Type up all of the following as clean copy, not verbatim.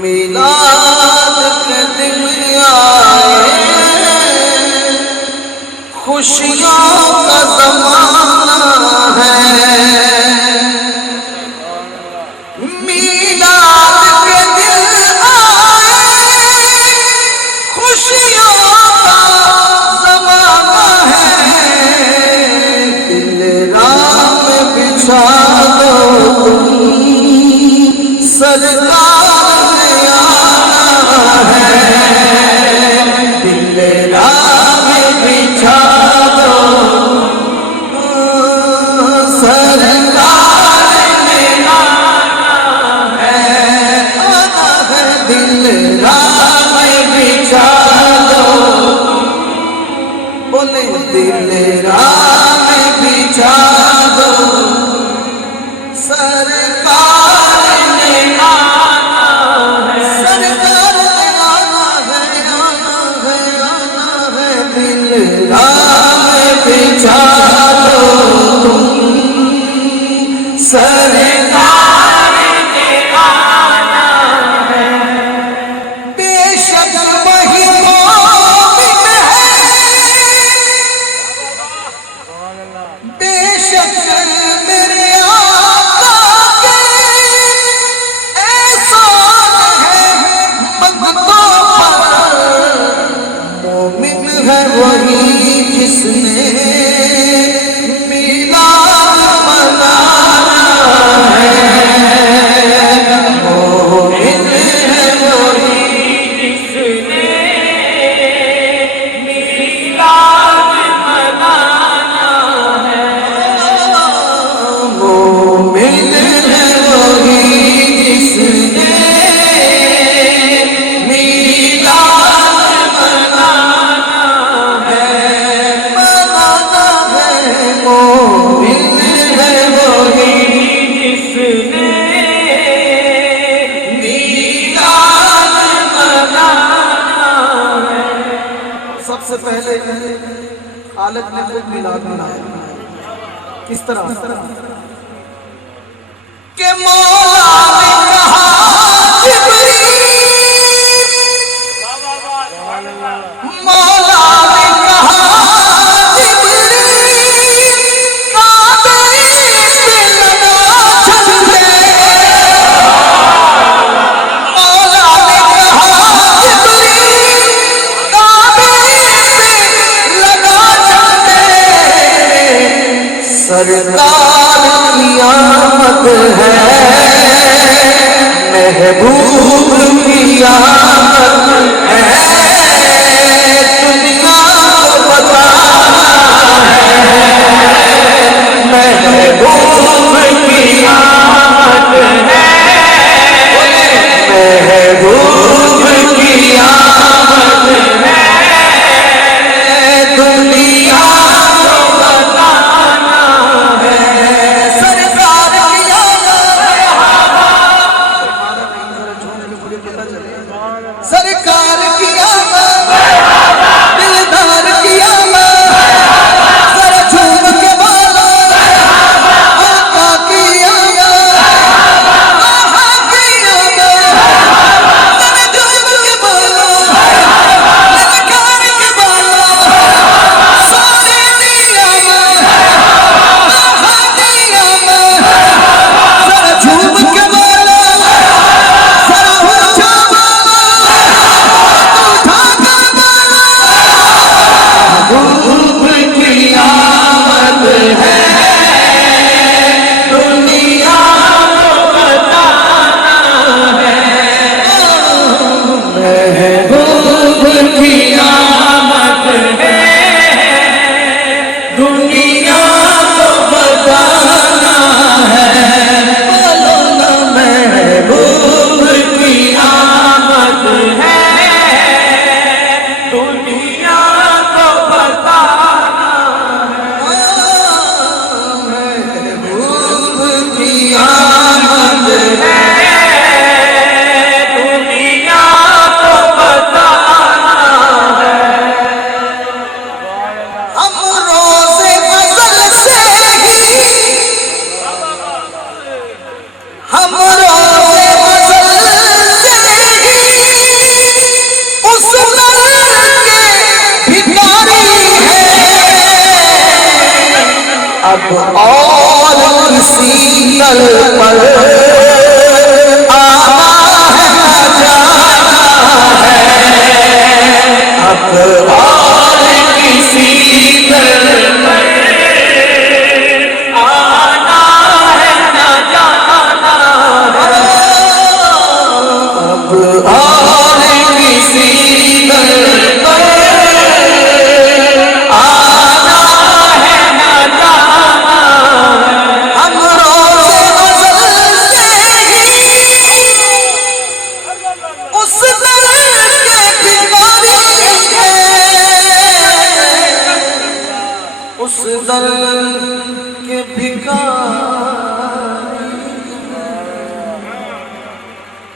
میلاد کے دن آئے، خوشیوں کا زمانہ ہے۔ میلاد کے دن آئے، خوشیوں کا زمانہ ہے۔ دل راہ میں بچھا دو تم، سرکار نے آنا ہے۔ دل راہ میں بچھا دو، سرکار نے آنا ہے۔ آنا ہے، دل راہ میں بچھا دو، بولے دل راہ میں بچھا دو، سرکار نے آنا ہے۔ سرکار نے آنا ہے، آنا ہے، آنا ہے۔ دل راہ میں بچھا دو تم، سرکار نے آنا ہے۔ بے شک وہی مومن ہے، بے شک میرے آقا کے احسان ہے منگتوں پر۔ مومن ہے وہی جس نے میلاد منانا ہے۔ مومن ہے وہی جس نے میلاد منانا ہے۔ مومن ہے وہی جس نے میلاد منانا ہے۔ منانا ہے، مومن ہے وہی جس نے میلاد منانا ہے۔ سب سے پہلے خالق نے خود میلاد منایا۔ کس طرح؟ کہ مولا نے کہا جبریل، مولا نے کہا جبریل، کعبے پہ لگا جھنڈے۔ مولا نے کہا جبریل، کعبے پہ لگا جھنڈے۔ سرکار کی آمد ہے، محبوب کی آمد ہے، دنیا کو بتانا ہے۔ محبوب کی آمد ہے، محبوب کی آمد ہے، دنیا کو بتانا ہے۔ سرکار کی آمد ہے، سرکار کی آمد، دلدار کی آمد، ذرا جھوم کے بولو، آقا کی آمد، آقا کی آمد، ذرا جھوم کے بولو، للکار کے بولو، سونے کی آمد، آقا کی آمد، ذرا جھوم کے بولو، ذرا اونچا بولو، اب اور کسی در پر آنا ہے نہ جانا ہے، اب اور کسی در پر آنا ہے نہ جانا ہے، اب اور کسی در پر آنا ہے نہ جانا ہے۔ ہم روز ازل سے ہی اس در کے بھکاری ہیں، اس در کے بھکاری،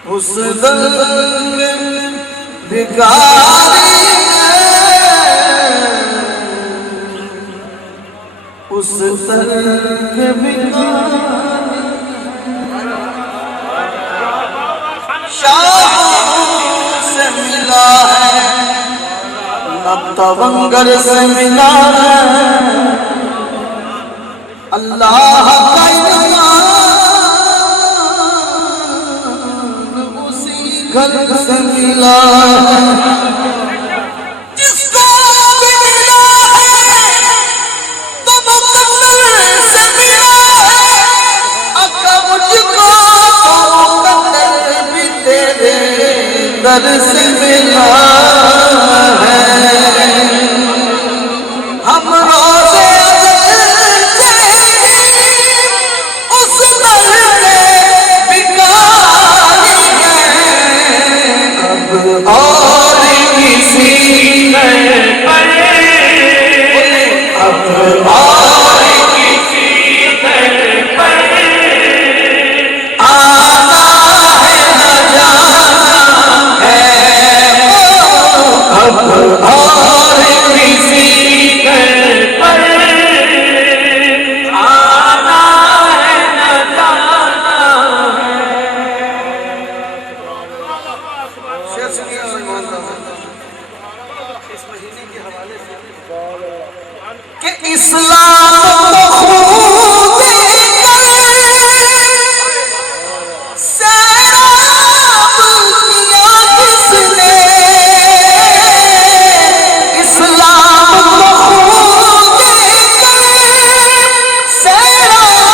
اس در کے بھکاری اس در کے بھکاری، شاہوں سے ملا ہے نہ تونگر سے ملا ہے، اللہ کا ایمان اسی گھر سے ملا ہے، جس کو بھی ملا ہے تو مقدر سے ملا ہے، آقا مجھ کو تو مقدر بھی تیرے در سے ملا ہے۔ ہم روز ازل سے ہی اس در کے بھکاری ہیں، اب اور کسی در پر اب اور کسی در پر آنا ہے نہ جانا ہے، اب اور کسی در پر آنا ہے نہ جانا ہے۔ کہ اسلام کو خون دے کر سیراب کیا کس نے، اسلام کو خون دے کر سیراب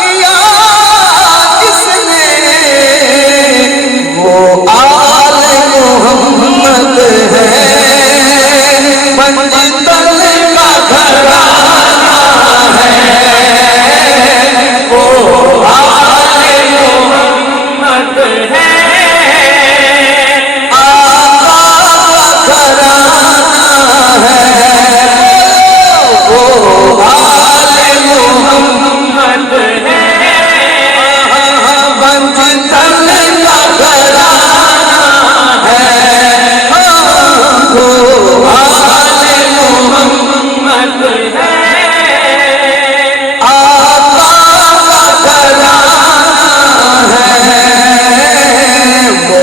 کیا کس نے، وہ آل محمد ہے، پنجتن کا گھرانہ ہے، وہ آل محمد ہے، آقا کا گھرانہ ہے، وہ آل محمد ہے، پنجتن کا گھرانہ ہے، وہ آل محمد ہے، آقا کا گھرانہ ہے، وہ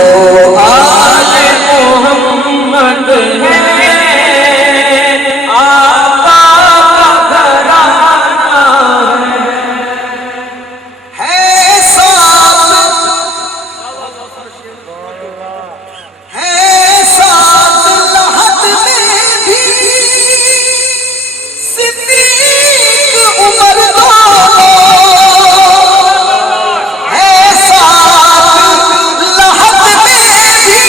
آل محمد ہے، آقا کا گھرانہ ہے۔ ساتھ لحد میں بھی صدیق عمر دونوں، ہے ساتھ لحد میں بھی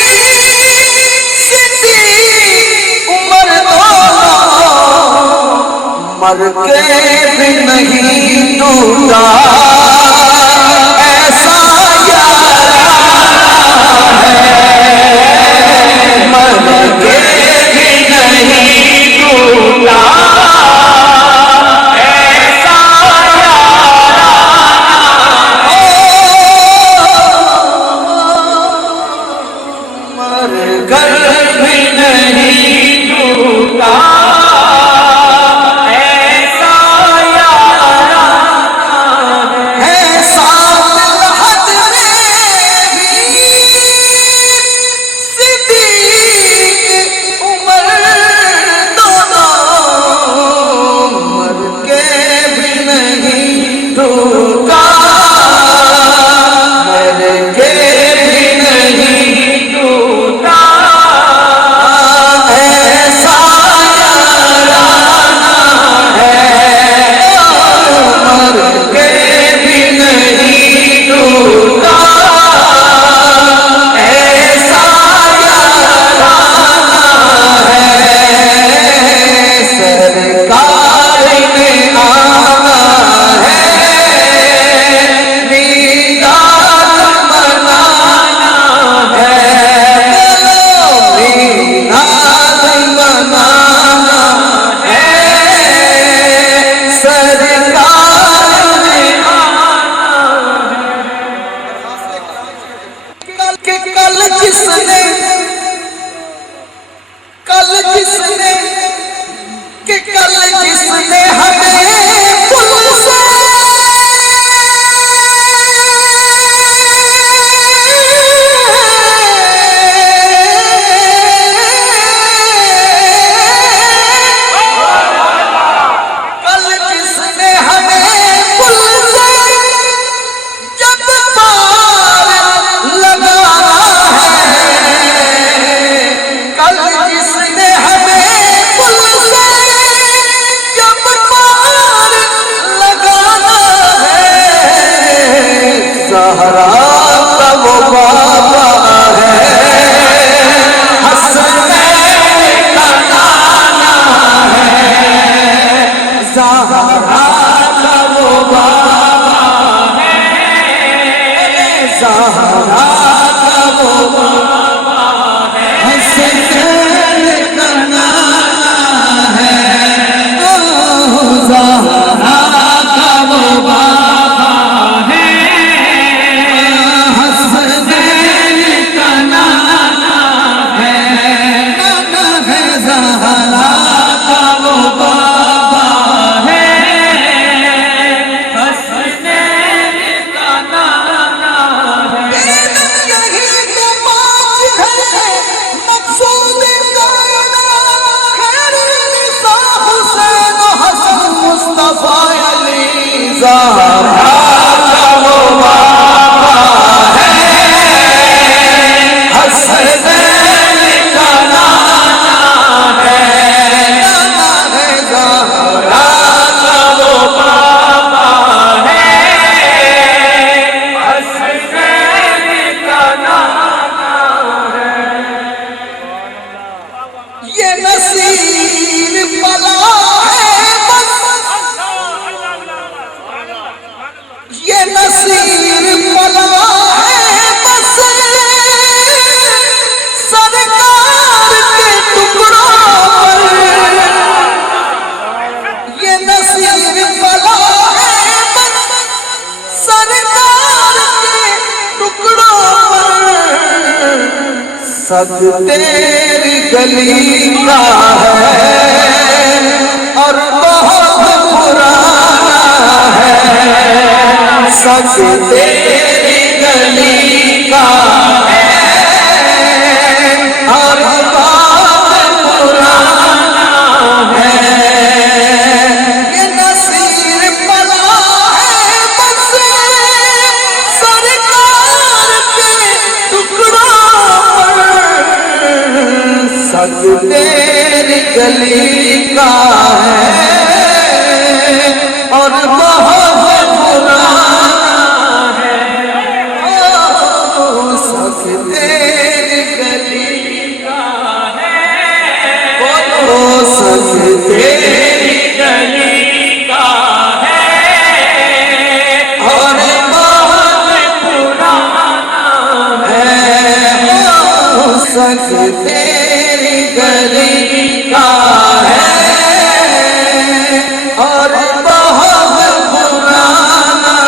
صدیق عمر دونوں، مر کے بھی نہیں ٹوٹا ایسا یارانہ ہے، مر کے بھی نہیں ٹوٹا ایسا یارانہ، مر کر بھی نہیں ٹوٹا ایسا یارانہ کہ کل جس نے ہمیں پل سے زہرا کا وہ بابا ہے، حسنین کا نانا ہے، زہرا کا وہ بابا ہے، زہرا کا وہ بابا ہے، حسنین کا نانا ہے، زہرا کا وہ بابا زہرا کا وہ بابا ہے، حسنین کا نانا ہے، زہرا کا وہ بابا ہے، حسنین کا نانا ہے۔ یہ نصیر پلا یہ نصیر پلا ہے بس سرکار کے ٹکڑوں پر، یہ نصیر پلا ہے بس سرکار کے ٹکڑوں پر، سب تیری گلی کا ہے اور بہت پرانا ہے، سچ تیری گلی کا ہے اور بہت پرانا ہے، یہ نصیر پلا ہے بس سرکار کے ٹکڑوں پر، سچ تیری گلی کا ہے اور بہت پرانا ہے، سچ تیری گلی کا ہے، سچ تیری گلی کا ہے اور بہت پرانا ہے، سچ تیری گلی کا ہے اور بہت پرانا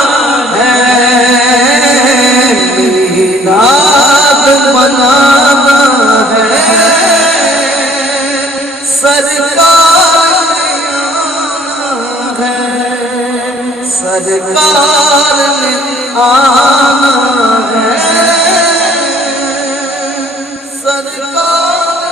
ہے، میلاد منانا ہے، سرکار ہے، سرکار نے آنا ہے، سرکار